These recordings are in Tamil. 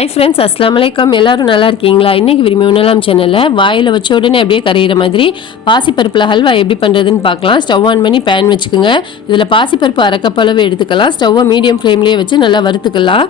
ஹாய் ஃப்ரெண்ட்ஸ் அஸ்லாம் வலைக்கம் எல்லாரும் நல்லா இருக்கீங்களா? இன்றைக்கி விரும்பி உணலாம் சேனலில் வாயில் வச்ச உடனே அப்படியே கரையிற மாதிரி பாசிப்பருப்பில் ஹல்வா எப்படி பண்ணுறதுன்னு பார்க்கலாம். ஸ்டவ் ஆன் பண்ணி பேன் வச்சுக்கோங்க. இதில் பாசிப்பருப்பு அரைக்கப்பளவு எடுத்துக்கலாம். ஸ்டவ்வை மீடியம் ஃப்ளேம்லேயே வச்சு நல்லா வறுத்துக்கலாம்.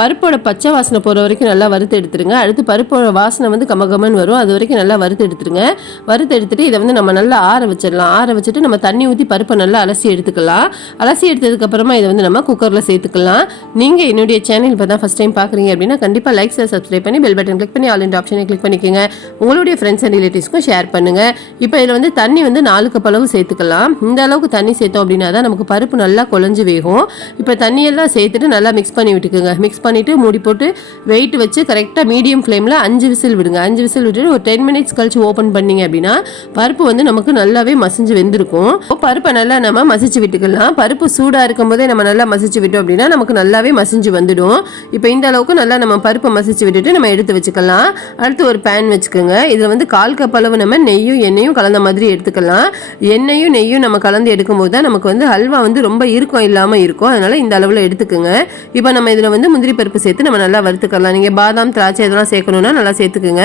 பருப்போட பச்சை வாசனை போகிற வரைக்கும் நல்லா வறுத்து எடுத்துருங்க. அடுத்து பருப்போட வாசனை வந்து கமகமன்னு வரும். அது வரைக்கும் நல்லா வறுத்து எடுத்துருங்க. வறுத்து எடுத்துகிட்டு இதை வந்து நம்ம நல்லா ஆற வச்சிடலாம். ஆற வச்சுட்டு நம்ம தண்ணி ஊற்றி பருப்பை நல்லா அலசி எடுத்துக்கலாம். அலசி எடுத்ததுக்கப்புறமா இதை வந்து நம்ம குக்கரில் சேர்த்துக்கலாம். நீங்கள் என்னுடைய சேனல் இப்போ தான் ஃபஸ்ட் டைம் பார்க்குறீங்க அப்படின்னா கண்டிப்பாக லைக் சப்ஸ்கிரைப் பண்ணி பெல் பட்டன் கிளிக் பண்ணி ஆல் இண்ட் ஆப்ஷனை கிளிக் பண்ணிக்கோங்க. உங்களுடைய ஃப்ரெண்ட்ஸ் அண்ட் ரிலேட்டிவ்ஸ்க்கும் ஷேர் பண்ணுங்கள் இப்போ இதில் வந்து தண்ணி வந்து நாலு கப் அளவு சேர்த்துக்கலாம். இந்த அளவுக்கு தண்ணி சேர்த்தோம் அப்படின்னா தான் நமக்கு பருப்பு நல்லா குழஞ்சு வேகும். இப்போ தண்ணியெல்லாம் சேர்த்துட்டு நல்லா மிக்ஸ் பண்ணி விட்டுக்குங்க. மிக்ஸ் பண்ணிவிட்டு மூடி போட்டு வெயிட் வச்சு கரெக்டாக மீடியம் ஃப்ளேமில் அஞ்சு விசில் விடுங்க. அஞ்சு விசில் விட்டுட்டு ஒரு டென் மினிட்ஸ் கழிச்சு ஓப்பன் பண்ணிங்க அப்படின்னா பருப்பு வந்து நமக்கு நல்லாவே மசிஞ்சு வெந்திருக்கும். பருப்பை நல்லா நம்ம மசிச்சு விட்டுக்கலாம். பருப்பு சூடாக இருக்கும் போதே நம்ம நல்லா மசிச்சு விட்டோம் அப்படின்னா நமக்கு நல்லாவே மசிஞ்சு வந்துடும். இப்போ இந்த அளவுக்கு நல்லா நம்ம பருப்பை மசிச்சு விட்டுட்டு நம்ம எடுத்து வச்சுக்கலாம். அடுத்து ஒரு பேன் வச்சுக்கோங்க. இதில் வந்து கால் கப் அளவு நம்ம நெய்யும் எண்ணெயும் கலந்த மாதிரி எடுத்துக்கலாம். எண்ணெயும் நெய்யும் நம்ம கலந்து எடுக்கும்போது தான் நமக்கு வந்து ஹல்வா வந்து ரொம்ப இருக்கும் இல்லாமல் இருக்கும். அதனால் இந்த அளவில் எடுத்துக்கோங்க. இப்போ நம்ம இதில் வந்து முந்திரி பருப்பு சேர்த்து நம்ம நல்லா வறுத்துக்கலாம். நீங்கள் பாதாம் திராட்சை இதெல்லாம் சேர்க்கணுன்னா நல்லா சேர்த்துக்குங்க.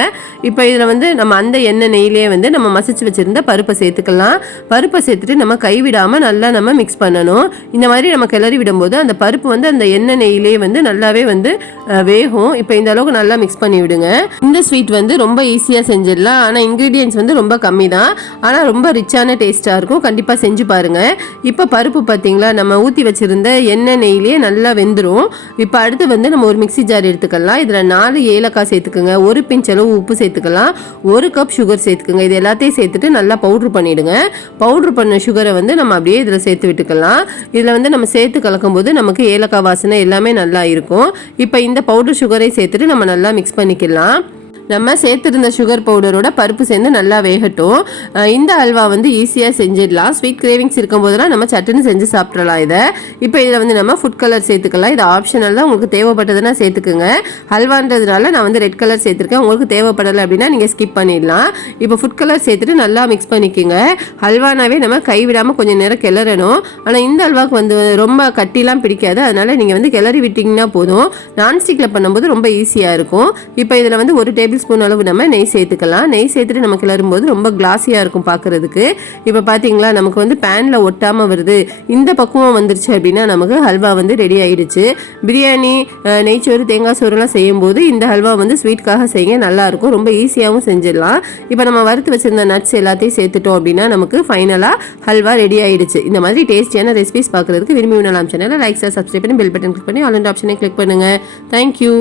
இப்போ இதில் வந்து நம்ம அந்த எண்ணெய் நெய்லேயே வந்து நம்ம மசிச்சு வச்சுருந்த பருப்பை சேர்த்துக்கலாம். பருப்பை சேர்த்துட்டு நம்ம கைவிடாமல் நல்லா நம்ம மிக்ஸ் பண்ணணும். இந்த மாதிரி நம்ம கிளறி விடும்போது அந்த பருப்பு வந்து அந்த எண்ணெய் நெய்யிலே வந்து நல்லாவே வந்து அஹ், ஆகும் இப்போ இந்த அளவுக்கு நல்லா மிக்ஸ் பண்ணி விடுங்க. இந்த ஸ்வீட் வந்து ரொம்ப ஈஸியாக செஞ்சிடலாம். ஆனால் இன்க்ரீடியன்ஸ் வந்து ரொம்ப கம்மி தான் ஆனால் ரொம்ப ரிச்சான டேஸ்ட்டாக இருக்கும். கண்டிப்பாக செஞ்சு பாருங்கள் இப்போ பருப்பு பார்த்தீங்களா நம்ம ஊற்றி வச்சுருந்த எண்ணெய் நெய்லேயே நல்லா வெந்துடும் இப்போ அடுத்து வந்து நம்ம ஒரு மிக்ஸி ஜார் எடுத்துக்கலாம். இதில் நாலு ஏலக்காய் சேர்த்துக்குங்க. ஒரு பிஞ்ச் அளவு உப்பு சேர்த்துக்கலாம். ஒரு கப் சுகர் சேர்த்துக்குங்க. இது எல்லாத்தையும் சேர்த்துட்டு நல்லா பவுட்ரு பண்ணிவிடுங்க பவுட்ரு பண்ண சுகரை வந்து நம்ம அப்படியே இதில் சேர்த்து விட்டுக்கலாம். இதில் வந்து நம்ம சேர்த்து கலக்கும்போது நமக்கு ஏலக்காய் வாசனை எல்லாமே நல்லா இருக்கும். இப்போ இந்த பவுடர் சுகரை சேர்த்துட்டு நம்ம நல்லா மிக்ஸ் பண்ணிக்கலாம். நம்ம சேர்த்துருந்த சுகர் பவுடரோட பருப்பு சேர்ந்து நல்லா வேகட்டும். இந்த அல்வா வந்து ஈஸியாக செஞ்சிடலாம். ஸ்வீட் கிரேவிங்ஸ் இருக்கும்போதெல்லாம் நம்ம சட்டுன்னு செஞ்சு சாப்பிட்றலாம் இதை. இப்போ இதில் வந்து நம்ம ஃபுட் கலர் சேர்த்துக்கலாம். இது ஆப்ஷனல் தான். உங்களுக்கு தேவைப்பட்டதுன்னா சேர்த்துக்குங்க. ஹல்வான்றதுனால நான் வந்து ரெட் கலர் சேர்த்துருக்கேன். உங்களுக்கு தேவைப்படலை அப்படின்னா நீங்கள் ஸ்கிப் பண்ணிடலாம். இப்போ ஃபுட் கலர் சேர்த்துட்டு நல்லா மிக்ஸ் பண்ணிக்கோங்க. ஹல்வானாவே நம்ம கைவிடாமல் கொஞ்சம் நேரம் கிளறணும். ஆனால் இந்த அல்வாக்கு வந்து ரொம்ப கட்டிலாம் பிடிக்காது. அதனால் நீங்கள் வந்து கிளறி விட்டிங்கன்னா போதும். நான்ஸ்டிக்கில் பண்ணும்போது ரொம்ப ஈஸியாக இருக்கும். இப்போ இதில் வந்து ஒரு டேபிள் ஸ்பூன் அளவு நம்ம நெய் சேர்த்துக்கலாம். நெய் சேர்த்துட்டு நம்ம கிளறும்போது ரொம்ப கிளாஸியாக இருக்கும் பார்க்குறதுக்கு இப்போ பார்த்தீங்களா நமக்கு வந்து பேனில் ஒட்டாமல் வருது. இந்த பக்குவம் வந்துருச்சு அப்படின்னா நமக்கு ஹல்வா வந்து ரெடி ஆயிடுச்சு. பிரியாணி நெய்ச்சோறு தேங்காய் சோறுலாம் செய்யும்போது இந்த ஹல்வா வந்து ஸ்வீட்காக செய்ய நல்லாயிருக்கும். ரொம்ப ஈஸியாகவும் செஞ்சிடலாம். இப்போ நம்ம வறுத்து வச்சுருந்த நட்ஸ் எல்லாத்தையும் சேர்த்துட்டோம் அப்படின்னா நமக்கு ஃபைனலாக ஹல்வா ரெடி ஆயிடுச்சு. இந்த மாதிரி டேஸ்டியான ரெசிபிஸ் பார்க்குறதுக்கு விரும்பி உணலாம் சேனலை லைக் சார் சப்ஸ்கிரைப் பண்ணி பெல் பட்டன் கிளிக் பண்ணி ஆல் ஆப்ஷனை கிளிக் பண்ணுங்கள் தேங்க்யூ